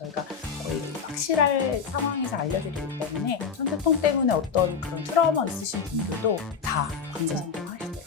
저희가 거의 확실할 상황에서 알려드리기 때문에 성교통 때문에 어떤 그런 트라우마 있으신 분들도 다 관계 성공하시더라고요.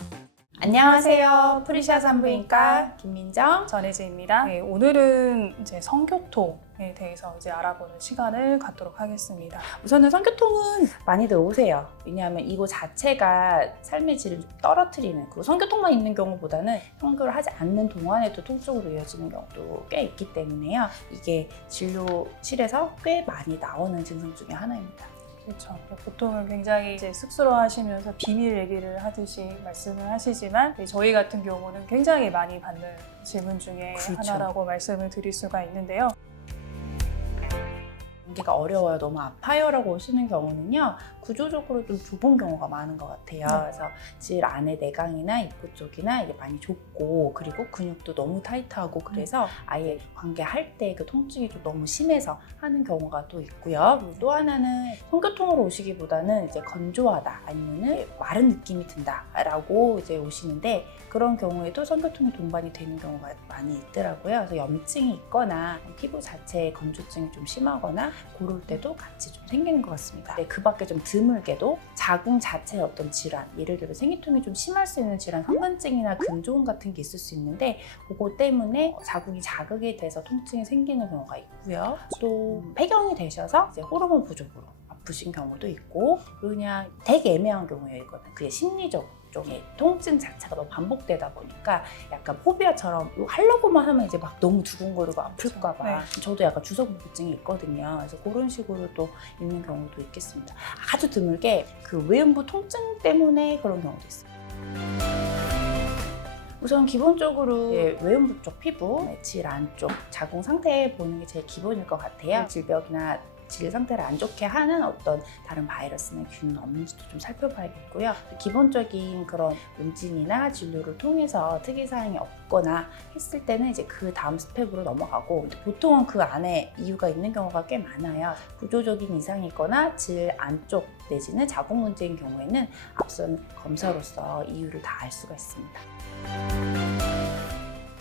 안녕하세요. 프리시아 산부인과 김민정, 전혜지입니다. 네, 오늘은 이제 성교통에 대해서 이제 알아보는 시간을 갖도록 하겠습니다. 우선은 성교통은 많이들 오세요. 왜냐하면 이거 자체가 삶의 질을 좀 떨어뜨리는, 그리고 성교통만 있는 경우보다는 성교를 하지 않는 동안에도 통증으로 이어지는 경우도 꽤 있기 때문에요. 이게 진료실에서 꽤 많이 나오는 증상 중에 하나입니다. 그렇죠. 보통은 굉장히 이제 쑥스러워하시면서 비밀 얘기를 하듯이 말씀을 하시지만 저희 같은 경우는 굉장히 많이 받는 질문 중에 그렇죠. 하나라고 말씀을 드릴 수가 있는데요. 관계가 어려워요, 너무 아파요라고 오시는 경우는요, 구조적으로 좀 좁은 경우가 많은 것 같아요. 그래서 질 안에 내강이나 입구 쪽이나 이게 많이 좁고, 그리고 근육도 너무 타이트하고, 그래서 아예 관계할 때 그 통증이 좀 너무 심해서 하는 경우가 또 있고요. 그리고 또 하나는 성교통으로 오시기보다는 이제 건조하다, 아니면은 마른 느낌이 든다라고 이제 오시는데, 그런 경우에도 성교통이 동반이 되는 경우가 많이 있더라고요. 그래서 염증이 있거나 피부 자체에 건조증이 좀 심하거나 그럴 때도 같이 좀 생기는 것 같습니다. 그 밖에 좀 드물게도 자궁 자체의 어떤 질환, 예를 들어 생리통이 좀 심할 수 있는 질환, 성반증이나 근조증 같은 게 있을 수 있는데, 그거 때문에 자궁이 자극이 돼서 통증이 생기는 경우가 있고요. 또 폐경이 되셔서 이제 호르몬 부족으로 아프신 경우도 있고, 그냥 되게 애매한 경우예요. 이거는 그게 심리적 쪽에 통증 자체가 너무 반복되다 보니까 약간 포비아처럼 하려고만 하면 이제 막 너무 두근거리고 아플까 봐. 네. 저도 약간 주석부증이 있거든요. 그래서 그런 식으로 또 있는 경우도 있겠습니다. 아주 드물게 그 외음부 통증 때문에 그런 경우도 있어요. 우선 기본적으로 외음부 쪽 피부, 질 안쪽 자궁 상태 보는 게 제일 기본일 것 같아요. 질벽이나 질 상태를 안 좋게 하는 어떤 다른 바이러스나 균은 없는지도 좀 살펴봐야겠고요. 기본적인 그런 문진이나 진료를 통해서 특이사항이 없거나 했을 때는 이제 그 다음 스텝으로 넘어가고, 보통은 그 안에 이유가 있는 경우가 꽤 많아요. 구조적인 이상이 있거나 질 안쪽 내지는 자궁 문제인 경우에는 앞선 검사로서 이유를 다 알 수가 있습니다.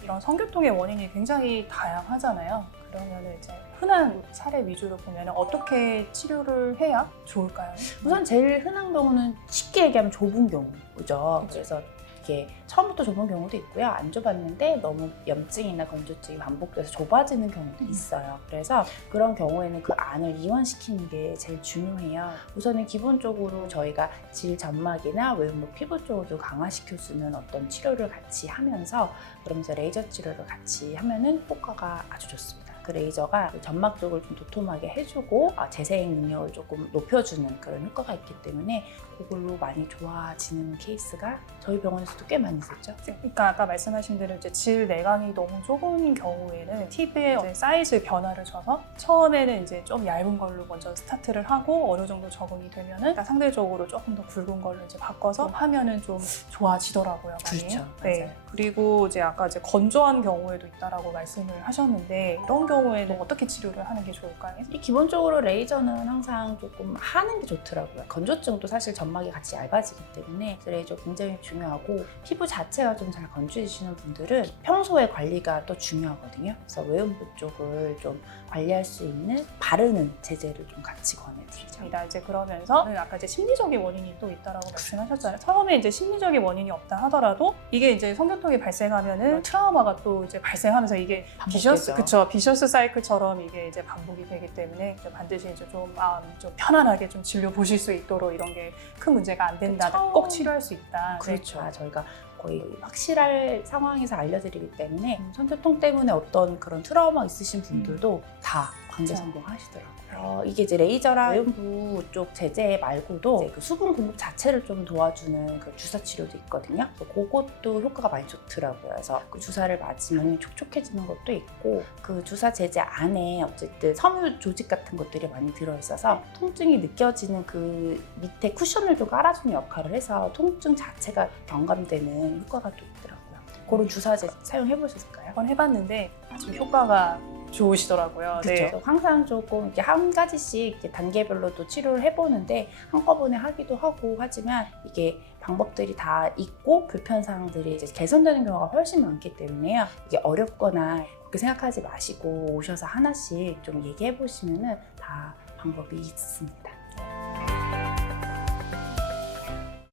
이런 성교통의 원인이 굉장히 다양하잖아요. 그러면 이제 흔한 사례 위주로 보면 어떻게 치료를 해야 좋을까요? 우선 제일 흔한 경우는 쉽게 얘기하면 좁은 경우죠. 그래서 이게 처음부터 좁은 경우도 있고요. 안 좁았는데 너무 염증이나 건조증이 반복돼서 좁아지는 경우도 있어요. 그래서 그런 경우에는 그 안을 이완시키는 게 제일 중요해요. 우선은 기본적으로 저희가 질 점막이나 외음부 피부 쪽을 좀 강화시켜주는 어떤 치료를 같이 하면서, 그러면서 레이저 치료를 같이 하면은 효과가 아주 좋습니다. 그 레이저가 점막 쪽을 좀 도톰하게 해주고 재생 능력을 조금 높여주는 그런 효과가 있기 때문에 그걸로 많이 좋아지는 케이스가 저희 병원에서도 꽤 많이 있었죠. 그러니까 아까 말씀하신 대로 이제 질 내강이 너무 좁은 경우에는 팁의 이제 사이즈 변화를 줘서 처음에는 이제 좀 얇은 걸로 먼저 스타트를 하고 어느 정도 적응이 되면은 그러니까 상대적으로 조금 더 굵은 걸로 이제 바꿔서 하면은 좀 좋아지더라고요. 많이. 그렇죠. 네. 맞아요. 그리고 이제 아까 이제 건조한 경우에도 있다라고 말씀을 하셨는데, 이런 경우에는 어떻게 치료를 하는 게 좋을까요? 기본적으로 레이저는 항상 조금 하는 게 좋더라고요. 건조증도 사실 점막이 같이 얇아지기 때문에 레이저 굉장히 중요하고, 피부 자체가 좀 잘 건조해지시는 분들은 평소에 관리가 또 중요하거든요. 그래서 외음부 쪽을 좀 관리할 수 있는 바르는 제제를 좀 같이 권해드리죠. 이제 그러면서 아까 이제 심리적인 원인이 또 있다라고 말씀하셨잖아요. 처음에 이제 심리적인 원인이 없다 하더라도 이게 이제 성교통이 발생하면은 트라우마가 또 이제 발생하면서 이게 비셔스 사이클처럼 이게 이제 반복이 되기 때문에 이제 반드시 이제 좀 편안하게 좀 진료 보실 수 있도록 이런 게 큰 문제가 안 된다, 꼭 치료할 수 있다. 그렇죠. 저희가 거의 확실할 상황에서 알려드리기 때문에 성교통 때문에 어떤 그런 트라우마 있으신 분들도 다 관계 성공하시더라고요. 이게 이제 레이저랑 외음부 쪽 제제 말고도 그 수분 공급 자체를 좀 도와주는 그 주사 치료도 있거든요. 그래서 그것도 효과가 많이 좋더라고요. 그래서 그 주사를 맞으면 촉촉해지는 것도 있고, 그 주사 제제 안에 어쨌든 섬유 조직 같은 것들이 많이 들어있어서 통증이 느껴지는 그 밑에 쿠션을 좀 깔아주는 역할을 해서 통증 자체가 경감되는 효과가 또 있더라고요. 그런 주사제 사용해보셨을까요? 한번 해봤는데 아주 효과가 좋으시더라고요. 그렇죠. 항상 조금 이렇게 한 가지씩 이렇게 단계별로도 치료를 해보는데 한꺼번에 하기도 하고 하지만, 이게 방법들이 다 있고 불편사항들이 이제 개선되는 경우가 훨씬 많기 때문에요. 이게 어렵거나 그렇게 생각하지 마시고 오셔서 하나씩 좀 얘기해 보시면은 다 방법이 있습니다.